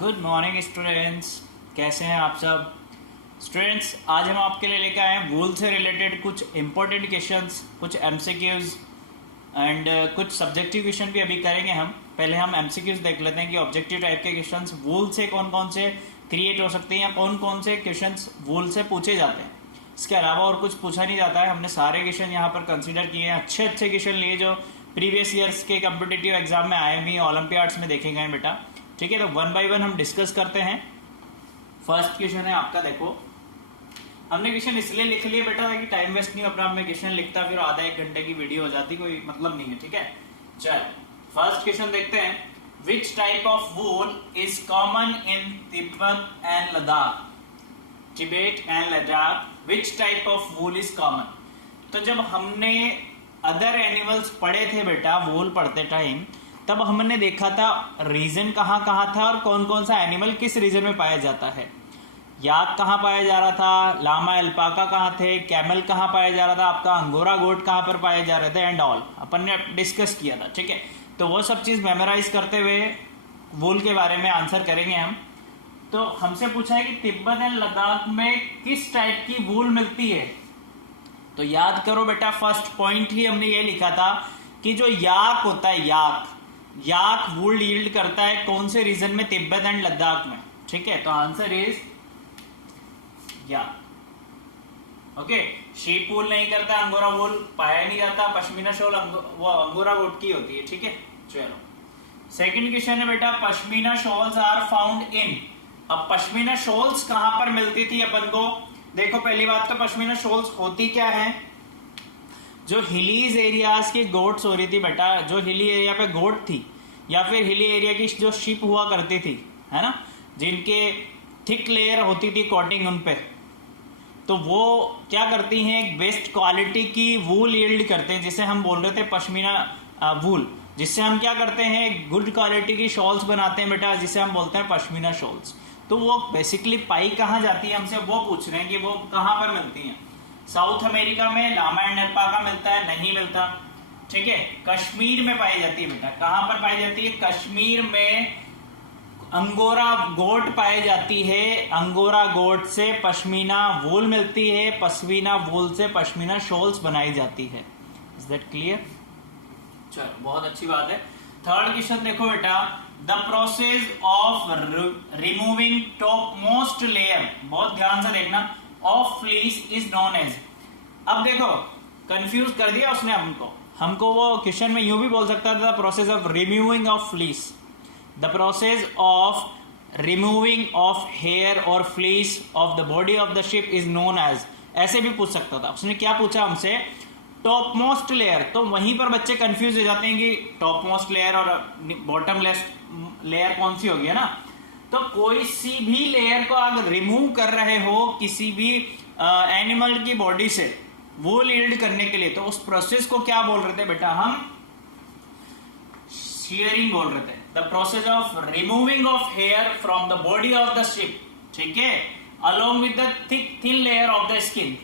Good morning students, कैसे हैं आप सब। स्टूडेंट्स, आज हम आपके लिए लेकर आए हैं वूल से रिलेटेड कुछ इंपॉर्टेंट क्वेश्चंस, कुछ एमसीक्यूज एंड कुछ सब्जेक्टिव क्वेश्चन भी अभी करेंगे हम। पहले हम एमसीक्यूज देख लेते हैं कि ऑब्जेक्टिव टाइप के क्वेश्चंस वूल से कौन कौन से क्रिएट हो सकते हैं या कौन कौन से क्वेश्चंस वूल से पूछे जाते हैं। इसके अलावा और कुछ पूछा नहीं जाता है। हमने सारे क्वेश्चन यहाँ पर कंसिडर किए हैं, अच्छे अच्छे क्वेश्चन लिए जो प्रीवियस ईयर्स के कॉम्पिटिटिव एग्जाम में आए भी, ओलंपियाड्स में देखे गए बेटा। ठीक है, तो वन बाय वन हम डिस्कस करते हैं। फर्स्ट क्वेश्चन है आपका, देखो हमने क्वेश्चन इसलिए लिख लिए बेटा ताकि टाइम वेस्ट नहीं, अपना मैं क्वेश्चन लिखता फिर आधा एक घंटे की वीडियो हो जाती, कोई मतलब नहीं है। ठीक है, चल फर्स्ट क्वेश्चन देखते हैं। Which type of wool is common in Tibet and Ladakh? Tibet and Ladakh, which type of wool is common? तो जब हमने अदर एनिमल्स पढ़े थे बेटा, वूल पढ़ते टाइम, तब हमने देखा था रीजन कहाँ कहाँ था और कौन कौन सा एनिमल किस रीजन में पाया जाता है। याक कहाँ पाया जा रहा था, लामा अल्पाका कहाँ थे, कैमल कहाँ पाया जा रहा था, आपका अंगोरा गोट कहाँ पर पाए जा रहे थे एंड ऑल अपन ने डिस्कस किया था। ठीक है, तो वो सब चीज मेमोराइज करते हुए वूल के बारे में आंसर करेंगे हम। तो हमसे पूछा है कि तिब्बत एंड लद्दाख में किस टाइप की वूल मिलती है। तो याद करो बेटा, फर्स्ट पॉइंट ही हमने ये लिखा था कि जो याक होता है, याक वूल यील्ड करता है कौन से रीजन में? तिब्बत एंड लद्दाख में। ठीक है, तो answer is yak. Okay, sheep wool नहीं करता, अंगोरा वूल पाया नहीं जाता, पश्मीना शॉल वो अंगोरा गोट की होती है। ठीक है, चलो सेकंड क्वेश्चन है बेटा, pashmina shawls are found in. अब पश्मीना शॉल्स कहां पर मिलती थी अपन को? देखो पहली बात तो पश्मीना शॉल्स होती क्या है? जो हिलीज एरियाज की गोट्स हो रही थी बेटा, जो हिली एरिया पे गोट थी या फिर हिली एरिया की जो शिप हुआ करती थी, है ना, जिनके थिक लेयर होती थी कोटिंग उन पे, तो वो क्या करती हैं, एक बेस्ट क्वालिटी की वूल यील्ड करते हैं, जिसे हम बोल रहे थे पश्मीना वूल, जिससे हम क्या करते हैं, एक गुड क्वालिटी की शॉल्स बनाते हैं बेटा, जिसे हम बोलते हैं पश्मीना शॉल्स। तो वो बेसिकली पाई कहाँ जाती है, हमसे वो पूछ रहे हैं कि वो कहाँ पर मिलती हैं। साउथ अमेरिका में लामा एंड अल्पाका मिलता है? नहीं मिलता। ठीक है, कश्मीर में पाई जाती है बेटा। कहां पर पाई जाती है? कश्मीर में अंगोरा गोट पाई जाती है। अंगोरा गोट से पश्मीना वूल मिलती है, पश्मीना वूल से पश्मीना शॉल्स बनाई जाती है। Is that clear? चलो, बहुत अच्छी बात है। थर्ड क्वेश्चन देखो बेटा, the process of removing top most layer, बहुत ध्यान से देखना, of fleece is known as. अब देखो कंफ्यूज कर दिया उसने हमको वो क्वेश्चन में यूं भी बोल सकता था, the process of removing of fleece, the process of removing of hair और fleece of the body of the sheep is known as, ऐसे भी पूछ सकता था। उसने क्या पूछा हमसे? Top most layer. तो वहीं पर बच्चे कंफ्यूज हो जाते हैं कि टॉप मोस्ट लेयर और बॉटम लेयर कौन सी होगी, है ना। तो कोई सी भी लेयर को अगर रिमूव कर रहे हो किसी भी एनिमल की बॉडी से वूल यील्ड करने के लिए, तो उस प्रोसेस को क्या बोल रहे थे बेटा? हम shearing बोल रहे थे। The process of removing of hair from the body of the sheep, ठीक है, along with the thin layer of the skin.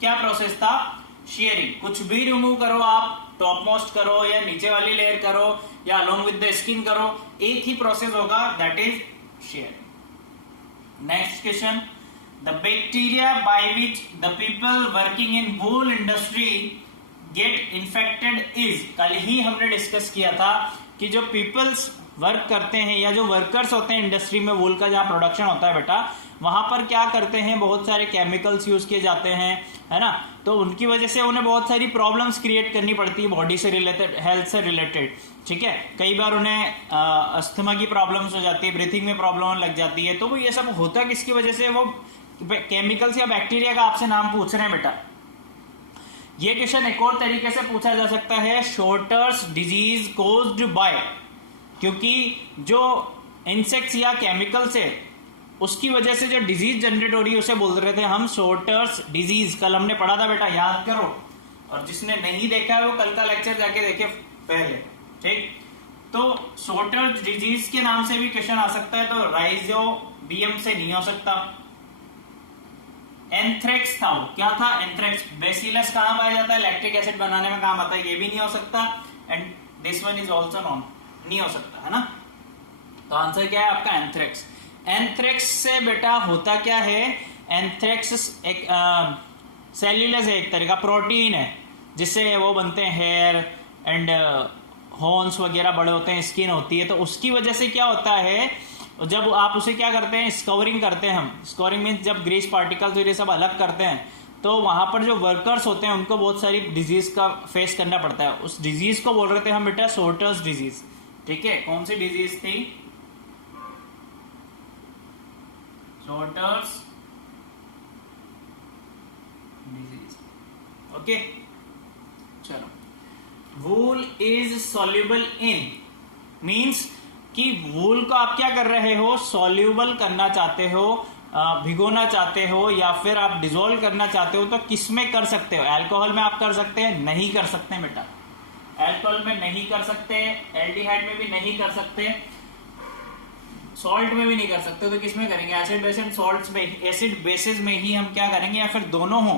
क्या प्रोसेस था? शेयरिंग। कुछ भी रिमूव करो आप, टॉप मोस्ट करो या नीचे वाली लेयर करो या अलोंग विद द स्किन करो, एक ही प्रोसेस होगा, that is sharing. Next question, the bacteria by which the people working in wool industry get infected is. कल ही हमने डिस्कस किया था कि जो पीपल्स वर्क करते हैं या जो वर्कर्स होते हैं इंडस्ट्री में, वूल का जहां प्रोडक्शन होता है बेटा, वहां पर क्या करते हैं, बहुत सारे केमिकल्स यूज किए जाते हैं, है ना। तो उनकी वजह से उन्हें बहुत सारी प्रॉब्लम्स क्रिएट करनी पड़ती है बॉडी से रिलेटेड, हेल्थ से रिलेटेड। ठीक है, कई बार उन्हें अस्थमा की प्रॉब्लम्स हो जाती है, ब्रीथिंग में प्रॉब्लम लग जाती है। तो वो ये सब होता किसकी वजह से? वो केमिकल्स या बैक्टीरिया का आपसे नाम पूछ रहे हैं बेटा। ये क्वेश्चन एक और तरीके से पूछा जा सकता है, शॉर्टर्स डिजीज कोज्ड बाय, क्योंकि जो इंसेक्ट्स या केमिकल्स है उसकी वजह से जो डिजीज जनरेट हो रही है उसे बोल रहे थे हम शॉर्टर्स डिजीज। कल हमने पढ़ा था बेटा, याद करो, और जिसने नहीं देखा है वो कल का लेक्चर जाके देखे पहले। ठीक, तो शॉर्टर्स डिजीज के नाम से भी क्वेश्चन आ सकता है, तो राइजोबियम से नहीं हो सकता। एंथ्रेक्स था, वो क्या था? एंथ्रेक्स। बेसिलस कहां पाया जाता है? लैक्टिक एसिड बनाने में काम आता है, ये भी नहीं हो सकता। And this one is also non, नहीं हो सकता, है ना। तो आंसर क्या है आपका एंथ्रेक्स। एंथ्रेक्स से बेटा होता क्या है, एंथ्रेक्स एक सेल्यूलस है, एक तरह का प्रोटीन है जिससे वो बनते हैं हेयर एंड हॉर्न्स वगैरह बड़े होते हैं, स्किन होती है। तो उसकी वजह से क्या होता है, जब आप उसे क्या करते हैं, स्कोरिंग करते हैं हम, स्कोरिंग मीन्स जब ग्रीस पार्टिकल्स ये सब अलग करते हैं तो वहां पर जो वर्कर्स होते हैं उनको बहुत सारी डिजीज का फेस करना पड़ता है। उस डिजीज को बोल रहे थे हम बेटा सोर्टर्स डिजीज। ठीक है, कौन सी डिजीज थी, सोर्टर्स डिजीज। ओके चलो, वूल इज सॉल्युबल इन मीन्स कि वूल को आप क्या कर रहे हो, सॉल्युबल करना चाहते हो, भिगोना चाहते हो या फिर आप डिसॉल्व करना चाहते हो। तो किस में कर सकते हो, अल्कोहल में आप कर सकते हैं, नहीं कर सकते बेटा, अल्कोहल में नहीं कर सकते, एल्डिहाइड में भी नहीं कर सकते, सॉल्ट में भी नहीं कर सकते। तो किस में करेंगे, एसिड बेस एंड सॉल्ट्स में, एसिड बेसिस में ही हम क्या करेंगे, या फिर दोनों हो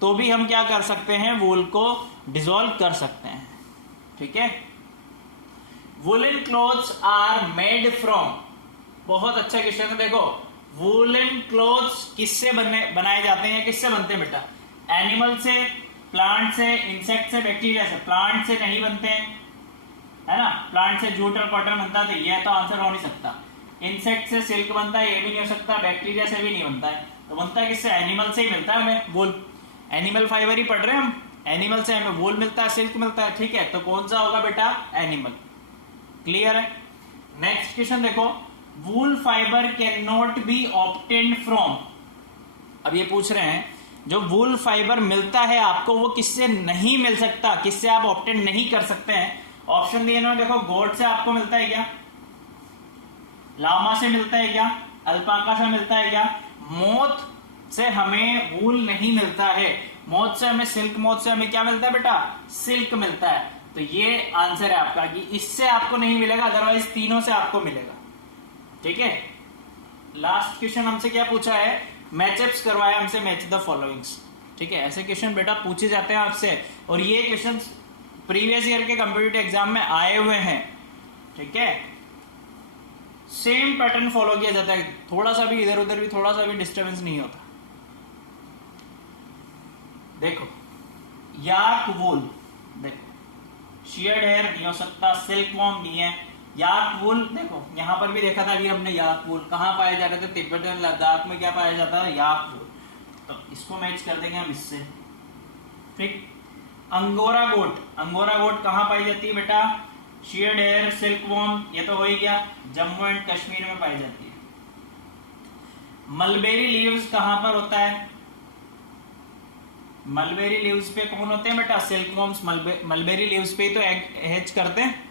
तो भी हम क्या कर सकते हैं, वूल को डिसॉल्व कर सकते हैं। ठीक है, woollen clothes are made from, बहुत अच्छा क्वेश्चन है। देखो वुलन क्लोथ्स किससे बनाए जाते हैं, किससे बनते हैं बेटा, एनिमल से, प्लांट से, इंसेक्ट से, बैक्टीरिया से। प्लांट से नहीं बनते हैं, है ना, प्लांट से जूट और कॉटन बनता है, तो ये तो आंसर हो नहीं सकता। इंसेक्ट से सिल्क बनता है, ये भी नहीं हो सकता। बैक्टीरिया से भी नहीं बनता है, तो बनता है किससे, एनिमल से ही मिलता है हमें वूल। एनिमल फाइबर ही पढ़ रहे हैं हम, एनिमल से हमें वूल मिलता है, सिल्क मिलता है। ठीक है, तो कौन सा होगा बेटा, एनिमल। क्लियर है। नेक्स्ट क्वेश्चन देखो, वूल fibre can not be obtained from. अब ये पूछ रहे हैं जो वूल फाइबर मिलता है आपको वो किससे नहीं मिल सकता, किससे आप ऑब्टेन नहीं कर सकते हैं। ऑप्शन दिए ना, देखो गोट से आपको मिलता है क्या, लामा से मिलता है क्या, अल्पाका से मिलता है क्या, मोथ से हमें वूल नहीं मिलता है। मोथ से हमें सिल्क, मोथ से हमें क्या मिलता है बेटा, सिल्क मिलता है। तो ये आंसर है आपका कि इससे आपको नहीं मिलेगा, अदरवाइज तीनों से आपको मिलेगा। ठीक है, लास्ट क्वेश्चन हमसे क्या पूछा है, मैचअप्स करवाया हमसे, मैच द फॉलोइंग्स। ठीक है, ऐसे क्वेश्चन बेटा पूछे जाते हैं आपसे, और ये क्वेश्चन प्रीवियस ईयर के कंप्यूटर एग्जाम में आए हुए हैं। ठीक है, सेम पैटर्न फॉलो किया जाता है, थोड़ा सा भी इधर उधर भी थोड़ा सा भी डिस्टर्बेंस नहीं होता। देखो याक वूल, देखो शियर्ड हेयर नहीं हो सकता, सिल्क वॉर्म नहीं है। याक वूल देखो यहां पर भी देखा था अभी हमने, याक वूल कहां पाए जा रहे थे, तिब्बत एंड लद्दाख में क्या पाया जाता है, याक वूल। तो इसको मैच कर देंगे हम इससे। ठीक, अंगोरा गोट, अंगोरा गोट कहां पाई जाती है बेटा, शियर्ड हेयर, सिल्क वॉर्म, ये तो हो ही गया, जम्मू एंड कश्मीर में पाई जाती है। मलबेरी लीव्स कहां पर होता है, मलबेरी लीव्स पे कौन होते हैं बेटा, सिल्क वॉर्म्स मलबेरी लीव्स पे तो हैच करते हैं।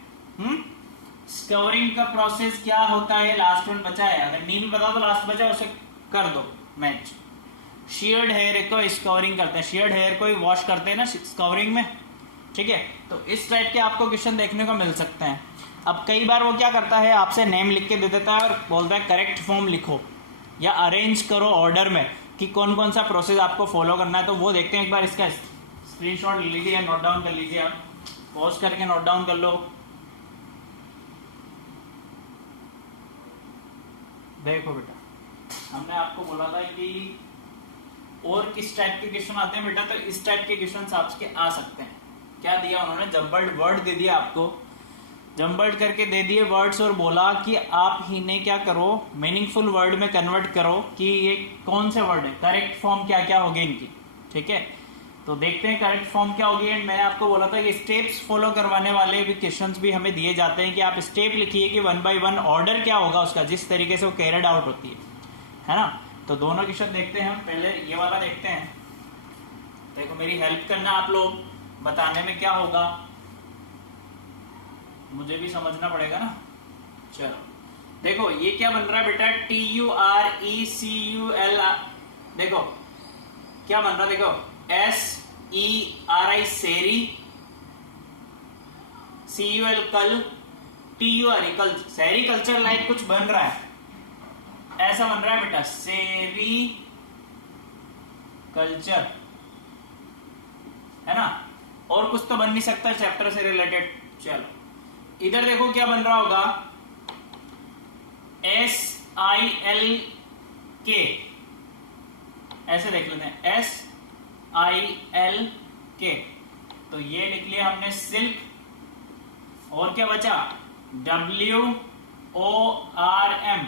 स्कोरिंग का प्रोसेस क्या होता है, लास्ट वन बचा है, अगर नहीं भी पता तो लास्ट बचा उसे कर दो मैच। शियर्ड हेयर को स्कोरिंग करते हैं, शियर्ड हेयर को ही वॉश करते हैं ना स्कोरिंग में। ठीक है, तो इस टाइप के आपको क्वेश्चन देखने को मिल सकते हैं। अब कई बार वो क्या करता है, आपसे नेम लिख के दे देता है और बोलता है करेक्ट फॉर्म लिखो या अरेंज करो ऑर्डर में कि कौन कौन सा प्रोसेस आपको फॉलो करना है। तो वो देखते हैं, एक बार इसका स्क्रीनशॉट ले लीजिए, नोट डाउन कर लीजिए, आप पॉज करके नोट डाउन कर लो। देखो बेटा, हमने आपको बोला था कि और किस टाइप के क्वेश्चन आते हैं बेटा, तो इस टाइप के क्वेश्चन आपके आ सकते हैं। क्या दिया उन्होंने, जम्बल्ड वर्ड दे दिया आपको, जम्बल्ड करके दे दिए वर्ड्स और बोला कि आप इन्हें क्या करो, मीनिंगफुल वर्ड में कन्वर्ट करो कि ये कौन से वर्ड है, करेक्ट फॉर्म क्या क्या होगी इनकी। ठीक है, तो देखते हैं करेक्ट फॉर्म क्या होगी। एंड मैंने आपको बोला था कि स्टेप्स फॉलो करवाने वाले भी क्वेश्चंस भी हमें दिए जाते हैं कि आप स्टेप लिखिए कि 1 बाय 1 ऑर्डर क्या होगा उसका, जिस तरीके से वो कैरिड आउट होती है ना। तो दोनों क्वेश्चन देखते हैं हम, पहले ये वाला देखते हैं। देखो मेरी हेल्प करना आप लोग, बताने में क्या होगा मुझे भी समझना पड़ेगा ना। चलो देखो ये क्या बन रहा है बेटा, TURECUL, देखो क्या बन रहा है, देखो SERI सेरी, CUL कल, TURE कल, सेरिकल्चर लाइक कुछ बन रहा है, ऐसा बन रहा है बेटा, सेरी कल्चर, है ना, और कुछ तो बन नहीं सकता चैप्टर से रिलेटेड। चलो इधर देखो क्या बन रहा होगा, SILK, ऐसे देख लेते हैं SILK, तो ये लिख लिया हमने सिल्क। और क्या बचा? WORM,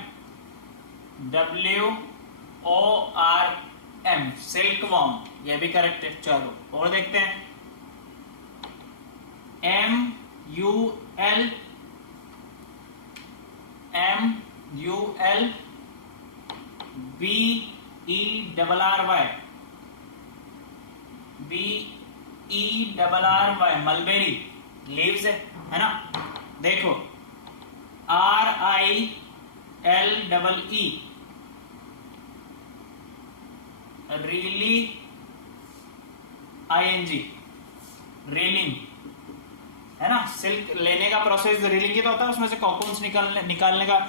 सिल्क वॉर्म, ये भी करेक्ट है। चलो और देखते हैं। MULBERRY, मलबेरी, लीव्स है ना। देखो RILEE, रीली, ING, रीलिंग, है ना। सिल्क लेने का प्रोसेस रीलिंग ही तो होता है, उसमें से कॉकून्स निकालने का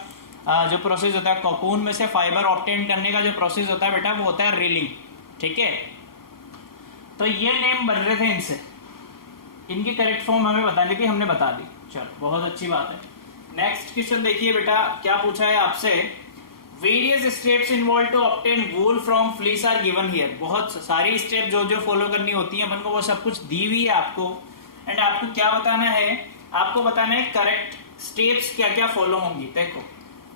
जो प्रोसेस होता है, कॉकून में से फाइबर ऑब्टेन करने का जो प्रोसेस होता है बेटा, वो होता है रीलिंग। ठीक है, तो ये नेम बन रहे थे इनसे, इनकी करेक्ट फॉर्म हमें बताने की हमने बता दी। चलो बहुत अच्छी बात है। नेक्स्ट क्वेश्चन देखिए बेटा, क्या पूछा है आपसे। Various steps involve to obtain wool from fleece are given here. बहुत सारी स्टेप जो जो फॉलो करनी होती है अपन को, वो सब कुछ दी हुई है आपको। एंड आपको क्या बताना है, आपको बताना है करेक्ट स्टेप्स क्या क्या फॉलो होंगी। देखो,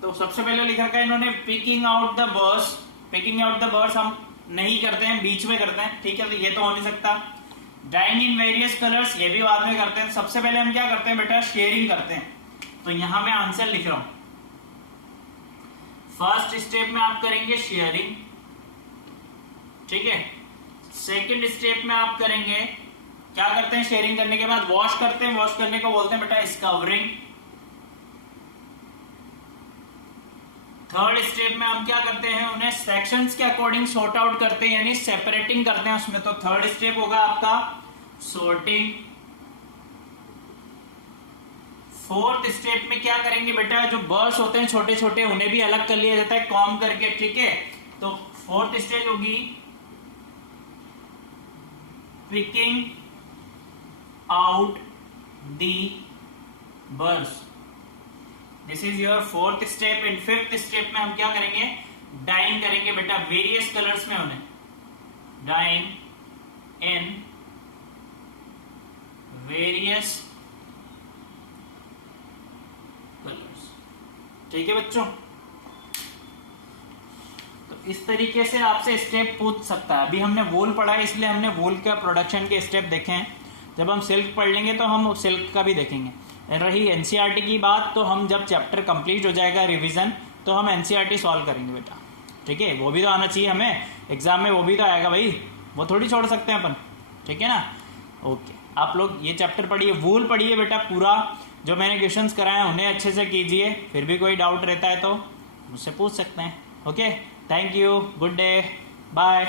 तो सबसे पहले लिख रखा है इन्होंने picking out the birds. Picking out the birds हम नहीं करते हैं, बीच में करते हैं, ठीक है, तो ये तो हो नहीं सकता। डाइंग इन वेरियस कलर्स, ये भी बाद में करते हैं। सबसे पहले हम क्या करते हैं बेटा, शेयरिंग करते हैं। तो यहां मैं आंसर लिख रहा हूं। फर्स्ट स्टेप में आप करेंगे शेयरिंग, ठीक है। सेकंड स्टेप में आप करेंगे, क्या करते हैं, शेयरिंग करने के बाद वॉश करते हैं। वॉश करने को बोलते हैं बेटा स्कवरिंग। थर्ड स्टेप में हम क्या करते हैं, उन्हें सेक्शंस के अकॉर्डिंग सॉर्ट आउट करते हैं, यानी सेपरेटिंग करते हैं उसमें। तो थर्ड स्टेप होगा आपका सॉर्टिंग। फोर्थ स्टेप में क्या करेंगे बेटा, जो बर्ड्स होते हैं छोटे छोटे, उन्हें भी अलग कर लिया जाता है कॉम्ब करके, ठीक है। तो फोर्थ स्टेज होगी picking out the birds. This is your fourth step. And fifth step में हम क्या करेंगे, डाइंग करेंगे बेटा वेरियस कलर्स में उन्हें, डाइंग इन वेरियस कलर्स, ठीक है बच्चों। तो इस तरीके से आपसे स्टेप पूछ सकता है। अभी हमने वूल पढ़ा है, इसलिए हमने वूल का प्रोडक्शन के स्टेप देखे हैं। जब हम सिल्क पढ़ लेंगे तो हम सिल्क का भी देखेंगे। रही एनसीईआरटी की बात, तो हम जब चैप्टर कंप्लीट हो जाएगा रिवीजन, तो हम एनसीईआरटी सॉल्व करेंगे बेटा, ठीक है। वो भी तो आना चाहिए हमें एग्जाम में, वो भी तो आएगा भाई, वो थोड़ी छोड़ सकते हैं अपन, ठीक है ना। ओके, आप लोग ये चैप्टर पढ़िए, वूल पढ़िए बेटा पूरा। जो मैंने क्वेश्चंस कराए हैं उन्हें अच्छे से कीजिए। फिर भी कोई डाउट रहता है तो मुझसे पूछ सकते हैं। Okay, thank you, good day, bye.